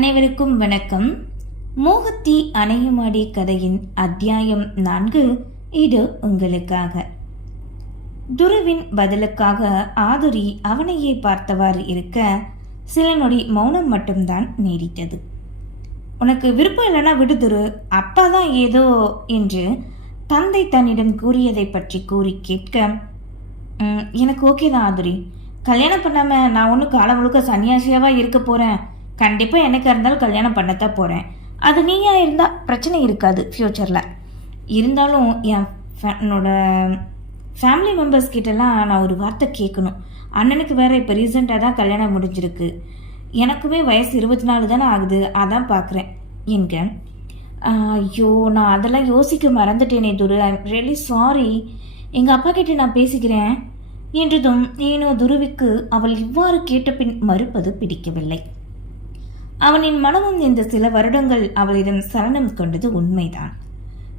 அனைவருக்கும் வணக்கம். மோகத்தி அணையுமாடி கதையின் அத்தியாயம் நான்கு இது உங்களுக்காக. துருவின் பதிலுக்காக ஆதுரி அவனையே பார்த்தவாறு இருக்க சில நொடி மௌனம் மட்டும்தான் நீடித்தது. உனக்கு விருப்பம் இல்லைன்னா விடுதுரு அப்பா தான் ஏதோ என்று தந்தை தன்னிடம் கூறியதை பற்றி கூறி கேட்க எனக்கு ஓகே தான் ஆதுரி. கல்யாணம் பண்ணாம நான் ஒன்றும் காலம் முழுக்க சன்னியாசியாவா இருக்க போறேன். கண்டிப்பாக எனக்கு இருந்தாலும் கல்யாணம் பண்ணத்தான் போகிறேன் அது நீயா இருந்தால் பிரச்சனை இருக்காது ஃப்யூச்சரில் இருந்தாலும் என் என்னோட ஃபேமிலி மெம்பர்ஸ் கிட்டலாம் நான் ஒரு வார்த்தை கேட்கணும். அண்ணனுக்கு வேற இப்போ ரீசெண்டாக தான் கல்யாணம் முடிஞ்சிருக்கு. எனக்குமே வயசு இருபத்தி நாலு தானே ஆகுது அதான் பார்க்குறேன் என்க ஐயோ நான் அதெல்லாம் யோசிக்க மறந்துட்டேனே துரு. ஐ எம் ரியலி சாரி எங்கள் அப்பா கிட்டே நான் பேசிக்கிறேன். என்றதும் ஏனோ துருவிக்கு அவள் இவ்வாறு கேட்ட பின் மறுப்பது பிடிக்கவில்லை. அவனின் மனமும் இந்த சில வருடங்கள் அவளிடம் சலனம் கொண்டது உண்மைதான்.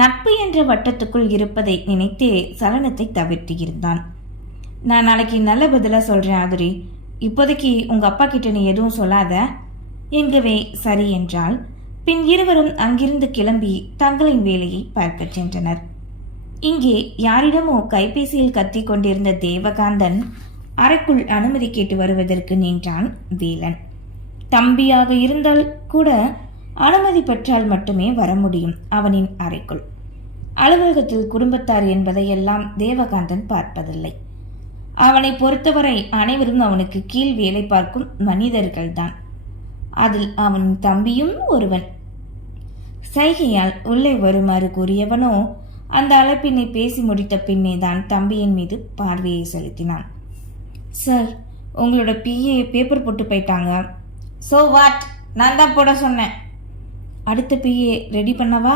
நட்பு என்ற வட்டத்துக்குள் இருப்பதை நினைத்தே சலனத்தை தவிர்த்து இருந்தான் நான் நாளைக்கு நல்ல பதிலாக சொல்கிறேன் ஆதுரி. இப்போதைக்கு உங்கள் அப்பா கிட்ட நீ எதுவும் சொல்லாத எங்கவே சரி என்றால் பின் இருவரும் அங்கிருந்து கிளம்பி தங்களின் வேலையை பார்க்கச் சென்றனர். இங்கே யாரிடமோ கைபேசியில் கத்திக் கொண்டிருந்த தேவகாந்தன் அறைக்குள் அனுமதி கேட்டு வருவதற்கு நின்றான் வேலன். தம்பியாக இருந்தால் கூட அனுமதி பெற்றால் மட்டுமே வர முடியும் அவனின் அறைக்குள். அலுவலகத்தில் குடும்பத்தார் என்பதையெல்லாம் தேவகாந்தன் பார்ப்பதில்லை. அவனை பொறுத்தவரை அனைவரும் அவனுக்கு கீழ் வேலை பார்க்கும் மனிதர்கள்தான். அதில் அவன் தம்பியும் ஒருவன். சைகையால் உள்ளே வருமாறு கூறியவனோ அந்த அழைப்பினை பேசி முடித்த பின்னே தான் தம்பியின் மீது பார்வையை செலுத்தினான். சார் உங்களோட பிஏ பேப்பர் போட்டு போயிட்டாங்க. ஸோ வாட் நான் தான் போட சொன்னேன். அடுத்த பிஏ ரெடி பண்ணவா?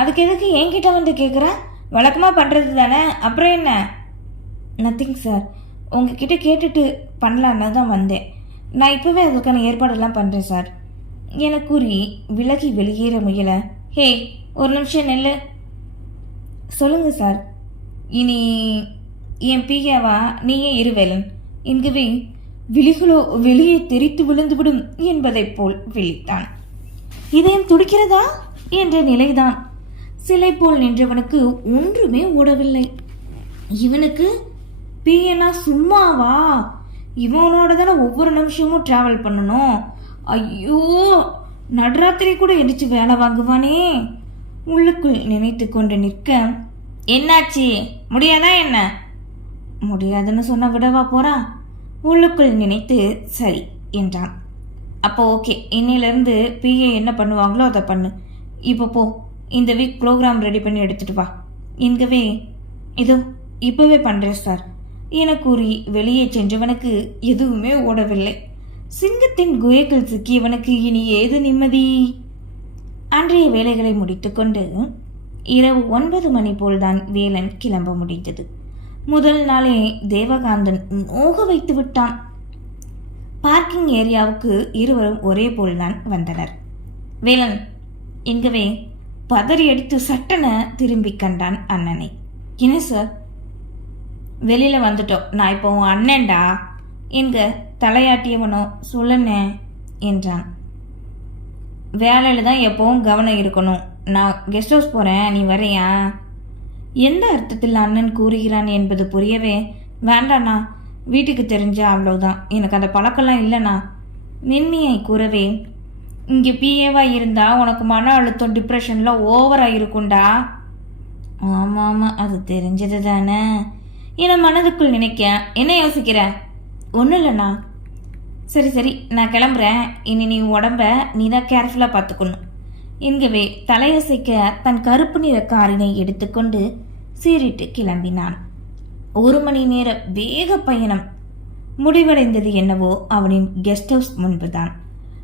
அதுக்கு எதுக்கு என்கிட்ட வந்து கேட்குற வழக்கமாக பண்ணுறது தானே? அப்புறம் என்ன? நத்திங் சார் உங்ககிட்ட கேட்டுட்டு பண்ணலான்னு தான் வந்தேன். நான் இப்போவே அதுக்கான ஏற்பாடெல்லாம் பண்ணுறேன் சார் என கூறி விலகி வெளியேற முயல. ஹே ஒரு நிமிஷம் நெல்லு. சொல்லுங்க சார் இனி என் பிஏவா நீயே இருவேலன் என்கவே விழிகளோ வெளியே தெரித்து விழுந்துவிடும் என்பதைப் போல் விழித்தான். இதயம் துடிக்கிறதா என்ற நிலைதான். சிலை போல் நின்றவனுக்கு ஒன்றுமே ஓடவில்லை. இவனுக்கு பிஏனா சும்மாவா? இவனோட தானே ஒவ்வொரு நிமிஷமும் டிராவல் பண்ணணும். ஐயோ நடுராத்திரி கூட எந்திரிச்சு வேலை வாங்குவானே? உள்ளுக்குள் நினைத்து கொண்டு நிற்க என்னாச்சு? முடியாதா என்ன? முடியாதுன்னு சொன்ன விடவா போறான் உள்ளுக்குள் நினைத்து சரி என்றான். அப்போ ஓகே இன்னையிலேருந்து பிஏ என்ன பண்ணுவாங்களோ அதை பண்ணு. இப்போ போ இந்த வீக் ப்ரோக்ராம் ரெடி பண்ணி எடுத்துட்டு வா. என்கவே இதோ இப்போவே பண்ணுறேன் சார். என கூறி வெளியே சென்றவனுக்கு எதுவுமே ஓடவில்லை. சிங்கத்தின் குகைக்குள் சிக்கியவனுக்கு இனி ஏது நிம்மதி? அன்றைய வேலைகளை முடித்துக்கொண்டு இரவு ஒன்பது மணி போல்தான் வேலன் கிளம்ப முடிந்தது. முதல் நாளே தேவகாந்தன் மோக வைத்து விட்டான். பார்க்கிங் ஏரியாவுக்கு இருவரும் ஒரே போல்தான் வந்தனர். வேலன் எங்கவே பதறி அடித்து சட்டன திரும்பி கண்டான் அண்ணனை. என்ன சார்? வெளியில வந்துட்டோம். நான் இப்போ உன் அண்ணன்டா. என்க தலையாட்டியவனோ சொல்லுனே என்றான். வேலையில் தான் எப்பவும் கவனம் இருக்கணும். நான் கெஸ்ட் ஹவுஸ் போகிறேன் நீ வரையா எந்த அர்த்தத்தில் அண்ணன் கூறுகிறான் என்பது புரியவே வேண்டாண்ணா வீட்டுக்கு தெரிஞ்சா அவ்வளவுதான். எனக்கு அந்த பழக்கம்லாம் இல்லைண்ணா. மென்மையை கூறவே இங்கே பிஏவாக இருந்தா உனக்கு மன அழுத்தம் டிப்ரெஷன்லாம் ஓவராக இருக்கும்டா ஆமாம் ஆமாம் அது தெரிஞ்சது தானே. என்னை மனதுக்குள் நினைக்க என்ன யோசிக்கிற? ஒன்றும் இல்லைண்ணா. சரி சரி நான் கிளம்புறேன். இனி நீ உடம்ப நீ தான் கேர்ஃபுல்லாக பார்த்துக்கணும். என்கவே தலையசைக்க தன் கருப்பு நிற காரினை எடுத்துக்கொண்டு சீறிட்டு கிளம்பினான். ஒரு மணி நேர வேக பயணம் முடிவடைந்தது என்னவோ அவனின் கெஸ்ட் ஹவுஸ் முன்புதான்.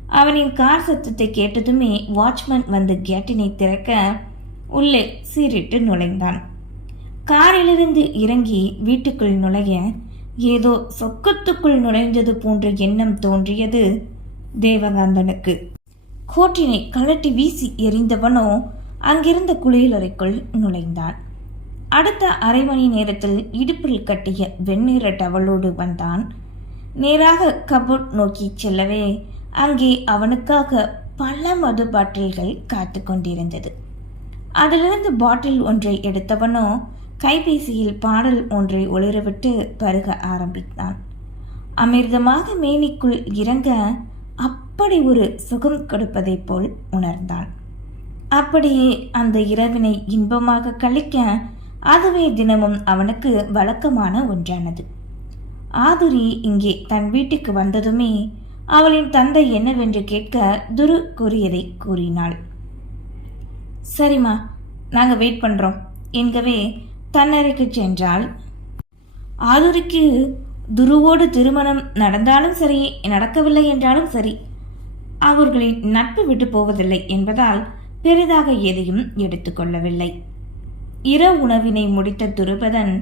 அவனின் கார் சத்தத்தை கேட்டதுமே வாட்ச்மேன் வந்து கேட்டினை திறக்க உள்ளே சீறிட்டு நுழைந்தான். காரிலிருந்து இறங்கி வீட்டுக்குள் நுழைய ஏதோ சொக்கத்துக்குள் நுழைந்தது போன்ற எண்ணம் தோன்றியது தேவகாந்தனுக்கு. கோட்டினை கழட்டி வீசி எறிந்தவனோ அங்கிருந்த குளியலறைக்குள் நுழைந்தான் அடுத்த அரை மணி நேரத்தில் இடுப்பில் கட்டிய வெண்ணிற டவலோடு வந்தான். நேராக கபோர்ட் நோக்கி செல்லவே அங்கே அவனுக்காக பல மது பாட்டில்கள் காத்து கொண்டிருந்தது. அதிலிருந்து பாட்டில் ஒன்றை எடுத்தவனோ கைபேசியில் பாடல் ஒன்றை ஒளிரவிட்டு பருக ஆரம்பித்தான். அமிர்தமாக மேனிக்குள் இறங்க அப்படி ஒரு சுகம் கொடுப்பதைப் போல் உணர்ந்தான் அப்படியே அந்த இரவினை இன்பமாக கழிக்க அதுவே தினமும் அவனுக்கு வழக்கமான ஒன்றானது. ஆதுரி இங்கே தன் வீட்டுக்கு வந்ததுமே அவளின் தந்தை என்னவென்று கேட்க துரு கூறியதை கூறினாள். சரிம்மா நாங்கள் வெயிட் பண்ணுறோம் என்கவே தன்னறைக்கு சென்றால் ஆதுரிக்கு துருவோடு திருமணம் நடந்தாலும் சரி நடக்கவில்லை என்றாலும் சரி அவர்களின் நட்பு விட்டு போவதில்லை என்பதால் பெரிதாக எதையும் எடுத்துக்கொள்ளவில்லை இர உணவினை முடித்த துருபதன்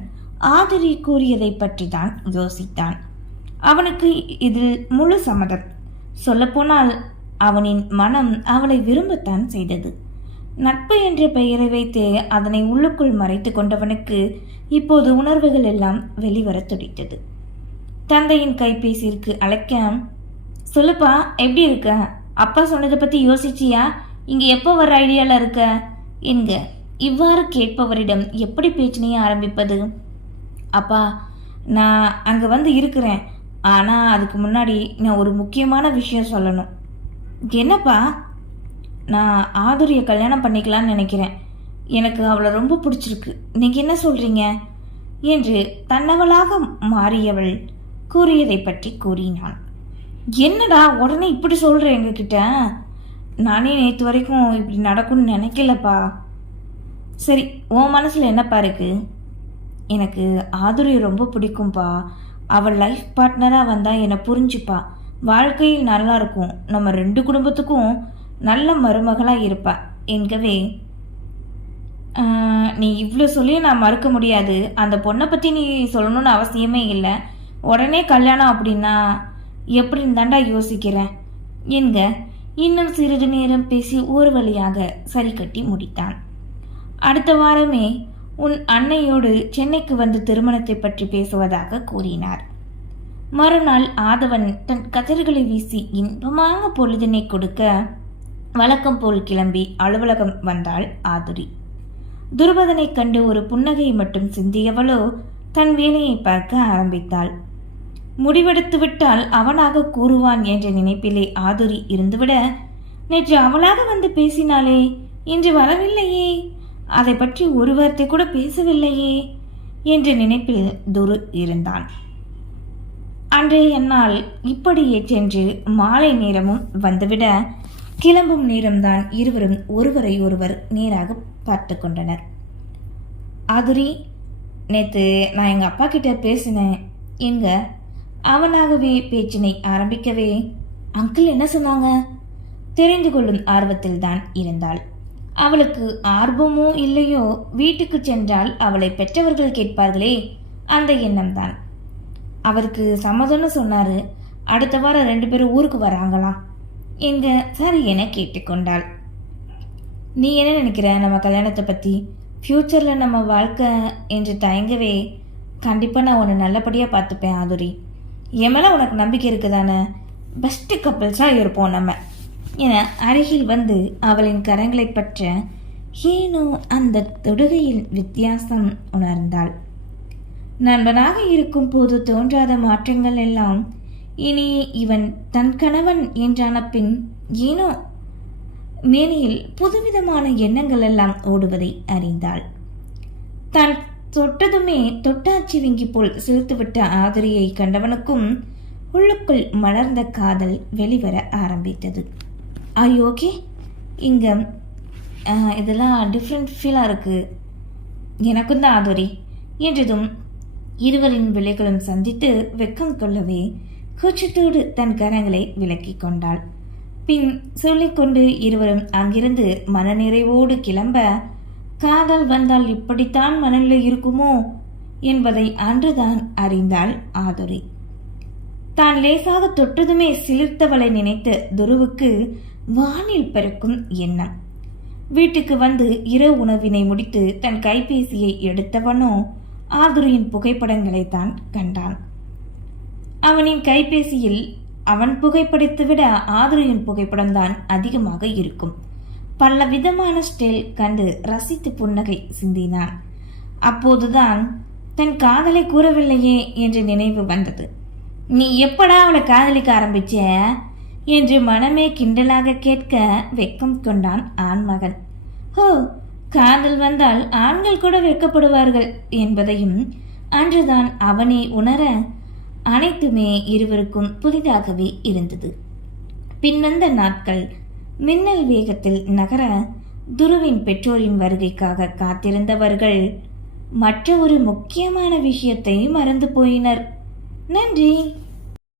ஆதிரி கூறியதை பற்றி தான் யோசித்தான். அவனுக்கு இதில் முழு சம்மதம். சொல்லப்போனால் அவனின் மனம் அவளை விரும்பத்தான் செய்தது. நட்பு என்ற பெயரை வைத்து அதனை உள்ளுக்குள் மறைத்து கொண்டவனுக்கு இப்போது உணர்வுகள் எல்லாம் வெளிவரத் துடித்தது. தந்தையின் கைபேசியிற்கு அழைக்க சொல்லுப்பா எப்படி இருக்க? அப்பா சொன்னதை பற்றி யோசிச்சியா? இங்கே எப்போ வர ஐடியாவில் இருக்க? என்க இவ்வாறு கேட்பவரிடம் எப்படி பேச்சினையை ஆரம்பிப்பது? அப்பா நான் அங்கே வந்து இருக்கிறேன். ஆனால் அதுக்கு முன்னாடி நான் ஒரு முக்கியமான விஷயம் சொல்லணும். என்னப்பா? நான் ஆதுரியை கல்யாணம் பண்ணிக்கலாம்னு நினைக்கிறேன். எனக்கு அவளை ரொம்ப பிடிச்சிருக்கு. நீங்கள் என்ன சொல்கிறீங்க என்று தன்னவளாக மாறியவள் கூறியதை பற்றி கூறினான் என்னடா உடனே இப்படி சொல்கிற எங்ககிட்ட? நானே நேற்று வரைக்கும் இப்படி நடக்கும்னு நினைக்கலப்பா. சரி உன் மனசில் என்னப்பா இருக்குது எனக்கு ஆதுரி ரொம்ப பிடிக்கும்பா. அவள் லைஃப் பார்ட்னராக வந்தால் என்னை புரிஞ்சுப்பா. வாழ்க்கையில் நல்லா இருக்கும். நம்ம ரெண்டு குடும்பத்துக்கும் நல்ல மருமகளாக இருப்பா. என்கவே நீ இவ்வளோ சொல்லி நான் மறுக்க முடியாது. அந்த பொண்ணை பற்றி நீ சொல்லணும்னு அவசியமே இல்லை. உடனே கல்யாணம் அப்படின்னா எப்படின்னு தாண்டா யோசிக்கிறேன். என்க இன்னும் சிறிது நேரம் பேசி ஒரு வழியாக சரி கட்டி முடித்தான். அடுத்த வாரமே உன் அன்னையோடு சென்னைக்கு வந்து திருமணத்தை பற்றி பேசுவதாக கூறினார். மறுநாள் ஆதவன் தன் கதிர்களை வீசி இன்பமாக பொழுதினை கொடுக்க வழக்கம் போல் கிளம்பி அலுவலகம் வந்தாள் ஆதுரி. துருபதனை கண்டு ஒரு புன்னகை மட்டும் சிந்தியவளோ தன் வேலையை பார்க்க ஆரம்பித்தாள். முடிவெடுத்துவிட்டால் அவனாக கூறுவான் என்ற நினைப்பிலே ஆதுரி இருந்துவிட நேற்று அவளாக வந்து பேசினாளே இன்று வரவில்லையே. அதை பற்றி ஒரு வார்த்தை கூட பேசவில்லையே என்ற நினைப்பில் துரு இருந்தான். அன்றைய நாள் இப்படியே சென்று மாலை நேரமும் வந்துவிட கிளம்பும் நேரம்தான் இருவரும் ஒருவரை ஒருவர் நேராக பார்த்து கொண்டனர். ஆதுரி நேற்று நான் எங்கள் அப்பா கிட்ட பேசினேன். எங்கள் அவனாகவே பேச்சினை ஆரம்பிக்கவே அங்கிள் என்ன சொன்னாங்க? தெரிந்து கொள்ளும் ஆர்வத்தில் தான் இருந்தாள். அவளுக்கு ஆர்வமோ இல்லையோ வீட்டுக்கு சென்றால் அவளை பெற்றவர்கள் கேட்பார்களே அந்த எண்ணம்தான். அவருக்கு சம்மதம்னு சொன்னாரு. அடுத்த வாரம் ரெண்டு பேரும் ஊருக்கு வராங்களாம் எங்க சார் என கேட்டுக்கொண்டாள். நீ என்ன நினைக்கிற நம்ம கல்யாணத்தை பற்றி ஃப்யூச்சரில் நம்ம வாழ்க்கை என்று தயங்கவே கண்டிப்பாக நான் உன்னை நல்லபடியாக பார்த்துப்பேன் ஆதுரி. என் மேலே உனக்கு நம்பிக்கை இருக்குதானே? பெஸ்ட்டு கப்பிள்ஸாக இருப்போம் நம்ம. என அருகில் வந்து அவளின் கரங்களை பற்ற ஹீனோ அந்த தொடுகையில் வித்தியாசம் உணர்ந்தாள். நண்பனாக இருக்கும் போது தோன்றாத மாற்றங்கள் எல்லாம் இனி இவன் தன் கணவன் என்றான பின் ஏனோ மேனியில் புதுவிதமான எண்ணங்கள் எல்லாம் ஓடுவதை அறிந்தாள். தன் தொட்டதுமே தொட்டாச்சி விங்கி போல் சிரித்துவிட்ட ஆதிரியை கண்டவனுக்கும் உள்ளுக்குள் மலர்ந்த காதல் வெளிவர ஆரம்பித்தது. ஆர் ஓகே. இங்கே இதெல்லாம் டிஃப்ரெண்ட் ஃபீலாக இருக்குது எனக்கும் தான் ஆதரி என்றதும் இருவரின் விலைகளும் சந்தித்து வெக்கம் கொள்ளவே கூச்சத்தோடு தன் கரங்களை விலக்கிக் கொண்டாள். பின் சொல்லிக்கொண்டு இருவரும் அங்கிருந்து மனநிறைவோடு கிளம்ப காதல் வந்தால் இப்படித்தான் மனநிலை இருக்குமோ என்பதை அன்றுதான் அறிந்தாள் ஆதுரி. தான் லேசாக தொட்டதுமே சிலிர்த்தவளை நினைத்த துருவுக்கு வானில் பெருக்கும் எண்ணம். வீட்டுக்கு வந்து இரவு உணவினை முடித்து தன் கைபேசியை எடுத்தவனோ ஆதுரியின் புகைப்படங்களை தான் கண்டான். அவனின் கைபேசியில் அவன் புகைப்படத்தை விட ஆதிரியின் புகைப்படம்தான் அதிகமாக இருக்கும். பல விதமான ஸ்டைல் கண்டு ரசித்து புன்னகை சிந்தினான் அப்போதுதான் தன் காதலை கூறவில்லையே என்ற நினைவு வந்தது. நீ எப்படா அவளை காதலிக்க ஆரம்பிச்ச? என்று மனமே கிண்டலாக கேட்க வெக்கம் கொண்டான் ஆண்மகன். ஹோ காதல் வந்தால் ஆண்கள் கூட வெட்கப்படுவார்கள் என்பதையும் அன்றுதான் அவனே உணர அனைத்துமே இருவருக்கும் புதிதாகவே இருந்தது. பின்வந்த நாட்கள் மின்னல் வேகத்தில் நகர துருவின் பெற்றோரின் வருகைக்காக காத்திருந்தவர்கள் மற்ற ஒரு முக்கியமான விஷயத்தை மறந்து போயினர். நன்றி.